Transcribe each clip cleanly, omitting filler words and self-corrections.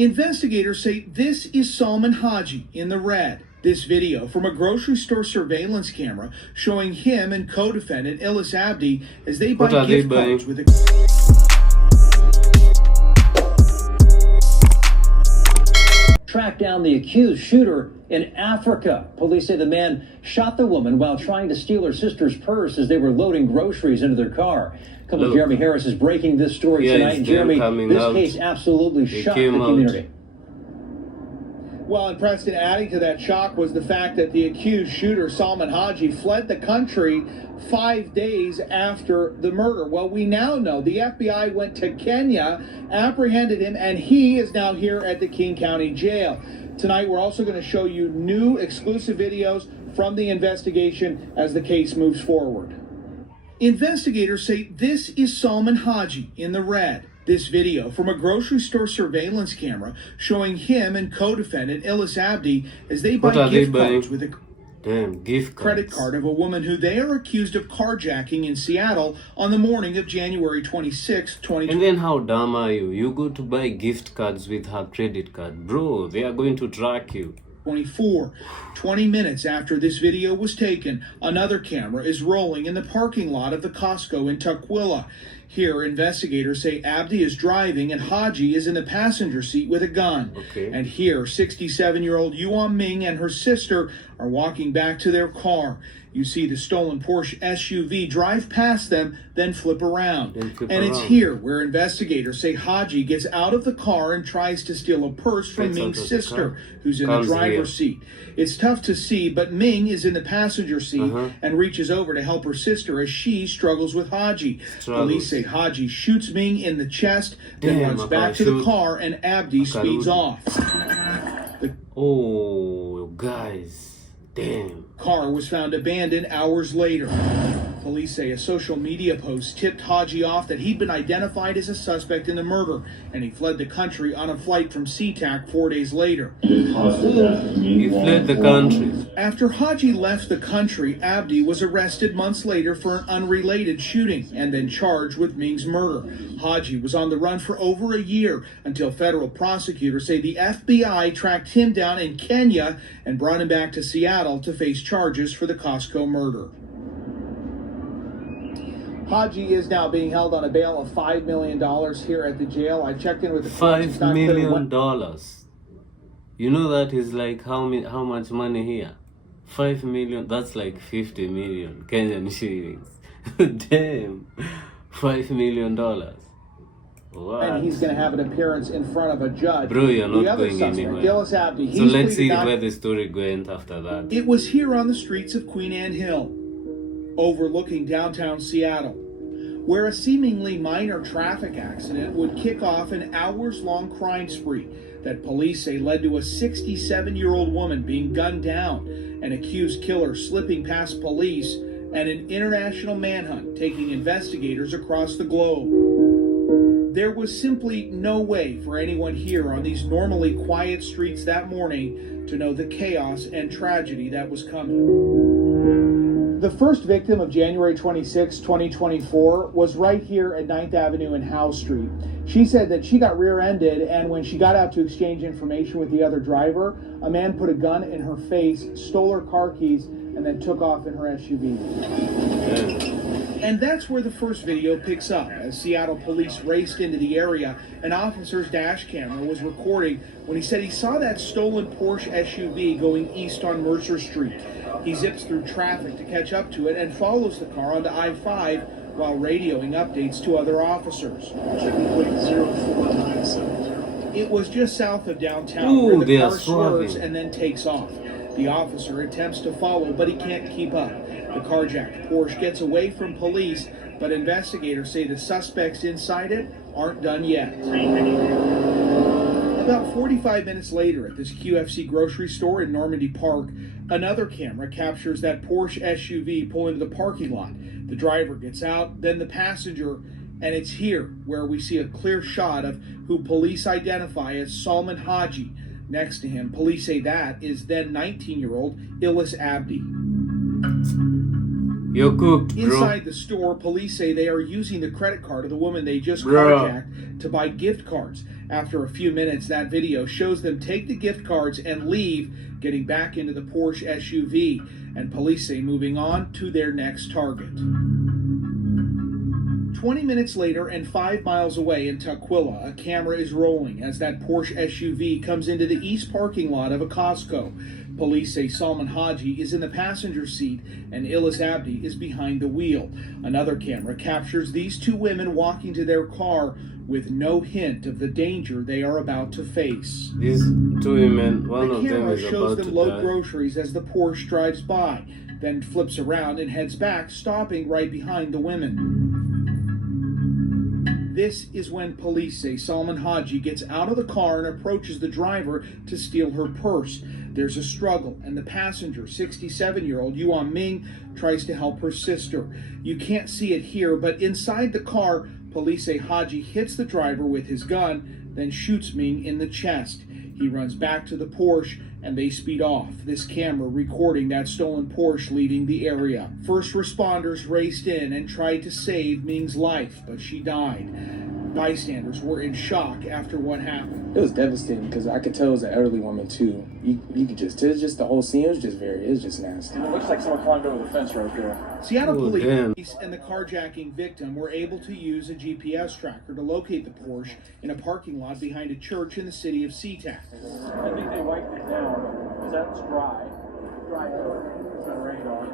Investigators say this is Salman Haji in the red. This video from a grocery store surveillance camera showing him and co-defendant Illis Abdi as they buy gift cards with track down the accused shooter in Africa. Police say the man shot the woman while trying to steal her sister's purse as they were loading groceries into their car. Jeremy Harris is breaking this story tonight. And Jeremy, this case absolutely shocked the community. Well, and Preston, adding to that shock was the fact that the accused shooter, Salman Haji, fled the country 5 days after the murder. Well, we now know the FBI went to Kenya, apprehended him, and he is now here at the King County Jail. Tonight, we're also going to show you new exclusive videos from the investigation as the case moves forward. Investigators say this is Salman Haji in the red. This video from a grocery store surveillance camera showing him and co-defendant Illis Abdi as they buy gift cards with a credit card of a woman who they are accused of carjacking in Seattle on the morning of January 26, 2020. And then how dumb are you? You go to buy gift cards with her credit card. Bro, they are going to track you. 20 minutes after this video was taken, another camera is rolling in the parking lot of the Costco in Tukwila. Here, investigators say Abdi is driving and Haji is in the passenger seat with a gun. And here, 67-year-old Yuan Ming and her sister are walking back to their car. You see the stolen Porsche SUV drive past them, then flip around. It's here where investigators say Haji gets out of the car and tries to steal a purse from Ming's sister, who's in the driver's seat. It's tough to see, but Ming is in the passenger seat and reaches over to help her sister as she struggles with Haji. Police say Haji shoots Ming in the chest, then runs back to the car, and Abdi speeds off. Oh, guys. Damn. Car was found abandoned hours later. Police say a social media post tipped Haji off that he'd been identified as a suspect in the murder, and he fled the country on a flight from SeaTac 4 days later. He fled the country. After Haji left the country, Abdi was arrested months later for an unrelated shooting and then charged with Ming's murder. Haji was on the run for over a year until federal prosecutors say the FBI tracked him down in Kenya and brought him back to Seattle to face charges for the Costco murder. Haji is now being held on a bail of $5 million here at the jail. I checked in with the $5 million. You know that is like how much money here? 5 million. That's like 50 million Kenyan shillings. Damn, $5 million. What? And he's going to have an appearance in front of a judge. Bro, you're not going anywhere. Illis Abdi, so let's see where the story went after that. It was here on the streets of Queen Anne Hill, overlooking downtown Seattle, where a seemingly minor traffic accident would kick off an hours-long crime spree that police say led to a 67-year-old woman being gunned down, an accused killer slipping past police, and an international manhunt taking investigators across the globe. There was simply no way for anyone here on these normally quiet streets that morning to know the chaos and tragedy that was coming. The first victim of January 26, 2024 was right here at 9th Avenue and Howe Street. She said that she got rear-ended, and when she got out to exchange information with the other driver, a man put a gun in her face, stole her car keys, and then took off in her SUV. And that's where the first video picks up. As Seattle police raced into the area, an officer's dash camera was recording when he said he saw that stolen Porsche SUV going east on Mercer Street. He zips through traffic to catch up to it and follows the car onto I-5 while radioing updates to other officers. It was just south of downtown where the car swerves and then takes off. The officer attempts to follow, but he can't keep up. The carjacked Porsche gets away from police, but investigators say the suspects inside it aren't done yet. About 45 minutes later at this QFC grocery store in Normandy Park, another camera captures that Porsche SUV pull into the parking lot. The driver gets out, then the passenger, and it's here where we see a clear shot of who police identify as Salman Haji. Next to him, police say that is then 19-year-old Illis Abdi. You're cooked, bro. Inside the store, police say they are using the credit card of the woman they just carjacked to buy gift cards. After a few minutes, that video shows them take the gift cards and leave, getting back into the Porsche SUV, and police say moving on to their next target. 20 minutes later and 5 miles away in Tukwila, a camera is rolling as that Porsche SUV comes into the east parking lot of a Costco. Police say Salman Haji is in the passenger seat and Illis Abdi is behind the wheel. Another camera captures these two women walking to their car with no hint of the danger they are about to face. These two women, one of them is The camera shows about them to load die. groceries as the Porsche drives by, then flips around and heads back, stopping right behind the women. This is when police say Salman Haji gets out of the car and approaches the driver to steal her purse. There's a struggle, and the passenger, 67-year-old Yuan Ming, tries to help her sister. You can't see it here, but inside the car, police say Haji hits the driver with his gun, then shoots Ming in the chest. He runs back to the Porsche, and they speed off. This camera recording that stolen Porsche leaving the area. First responders raced in and tried to save Ming's life, but she died. Bystanders were in shock after what happened. It was devastating because I could tell it was an elderly woman too. You could just, it's just the whole scene. It was just nasty. It looks like someone climbed over the fence right there. Seattle Oh, police damn. and the carjacking victim were able to use a GPS tracker to locate the Porsche in a parking lot behind a church in the city of SeaTac. I think they wiped it down because that's dry. Dry coat. It's been rained on.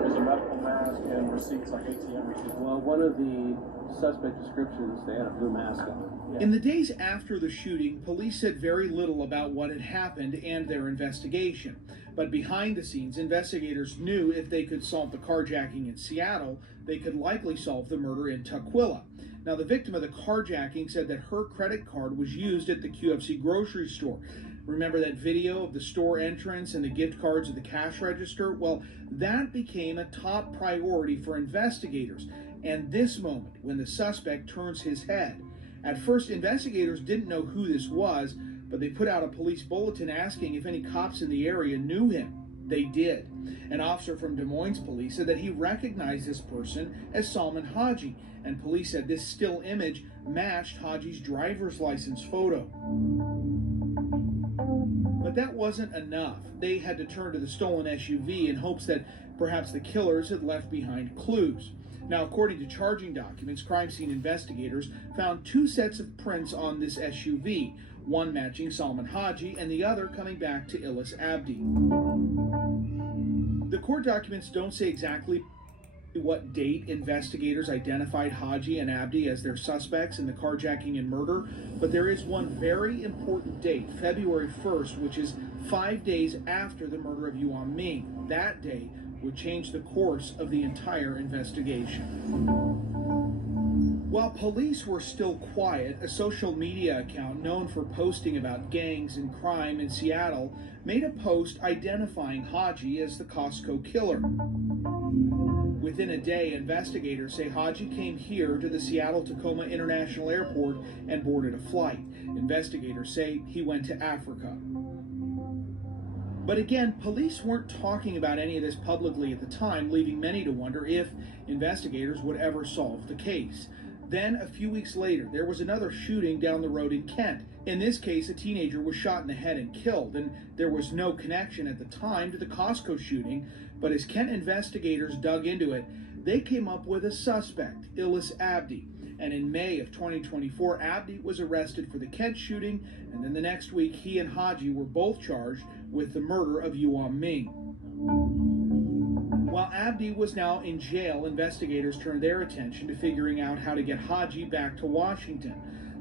There's a medical mask and receipts like ATM receipts. Well, one of the suspect descriptions, they had a blue mask on. In the days after the shooting, police said very little about what had happened and their investigation. But behind the scenes, investigators knew if they could solve the carjacking in Seattle, they could likely solve the murder in Tukwila. Now, the victim of the carjacking said that her credit card was used at the QFC grocery store. Remember that video of the store entrance and the gift cards at the cash register? Well, that became a top priority for investigators. And this moment, when the suspect turns his head. At first, investigators didn't know who this was, but they put out a police bulletin asking if any cops in the area knew him. They did. An officer from Des Moines police said that he recognized this person as Salman Haji, and police said this still image matched Haji's driver's license photo. But that wasn't enough. They had to turn to the stolen SUV in hopes that perhaps the killers had left behind clues. Now, according to charging documents, crime scene investigators found two sets of prints on this SUV, one matching Salman Haji and the other coming back to Illis Abdi. The court documents don't say exactly what date investigators identified Haji and Abdi as their suspects in the carjacking and murder, but there is one very important date, February 1st, which is 5 days after the murder of Yuan Ming. That day would change the course of the entire investigation. While police were still quiet, a social media account known for posting about gangs and crime in Seattle made a post identifying Haji as the Costco killer. Within a day, investigators say Haji came here to the Seattle-Tacoma International Airport and boarded a flight. Investigators say he went to Africa. But again, police weren't talking about any of this publicly at the time, leaving many to wonder if investigators would ever solve the case. Then, a few weeks later, there was another shooting down the road in Kent. In this case, a teenager was shot in the head and killed, and there was no connection at the time to the Costco shooting. But as Kent investigators dug into it, they came up with a suspect, Illis Abdi. And in May of 2024, Abdi was arrested for the Kent shooting, and then the next week, he and Haji were both charged with the murder of Yuan Ming. While Abdi was now in jail, investigators turned their attention to figuring out how to get Haji back to Washington.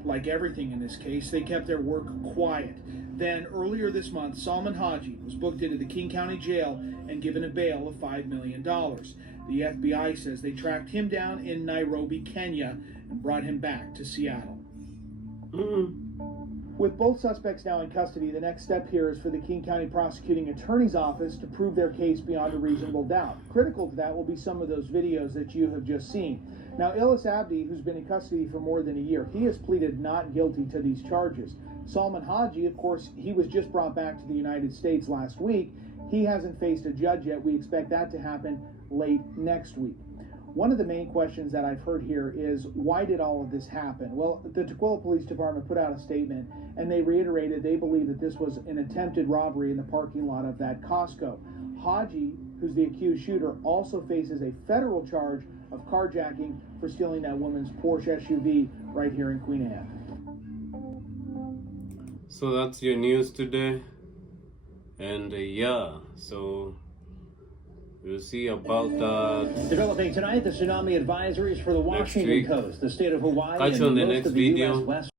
Like everything in this case, they kept their work quiet. Then, earlier this month, Salman Haji was booked into the King County Jail and given a bail of $5 million. The FBI says they tracked him down in Nairobi, Kenya, and brought him back to Seattle. With both suspects now in custody, the next step here is for the King County Prosecuting Attorney's Office to prove their case beyond a reasonable doubt. Critical to that will be some of those videos that you have just seen. Now, Illis Abdi, who's been in custody for more than a year, he has pleaded not guilty to these charges. Salman Haji, of course, he was just brought back to the United States last week. He hasn't faced a judge yet. We expect that to happen late next week. One of the main questions that I've heard here is, why did all of this happen? Well, the Tukwila Police Department put out a statement and they reiterated they believe that this was an attempted robbery in the parking lot of that Costco. Haji, who's the accused shooter, also faces a federal charge of carjacking for stealing that woman's Porsche SUV right here in Queen Anne. So that's your news today. And yeah, so we'll see about that. Developing tonight, the tsunami advisories for the Washington week. coast, the state of Hawaii, Catch you on and the most next of the video. U.S. West.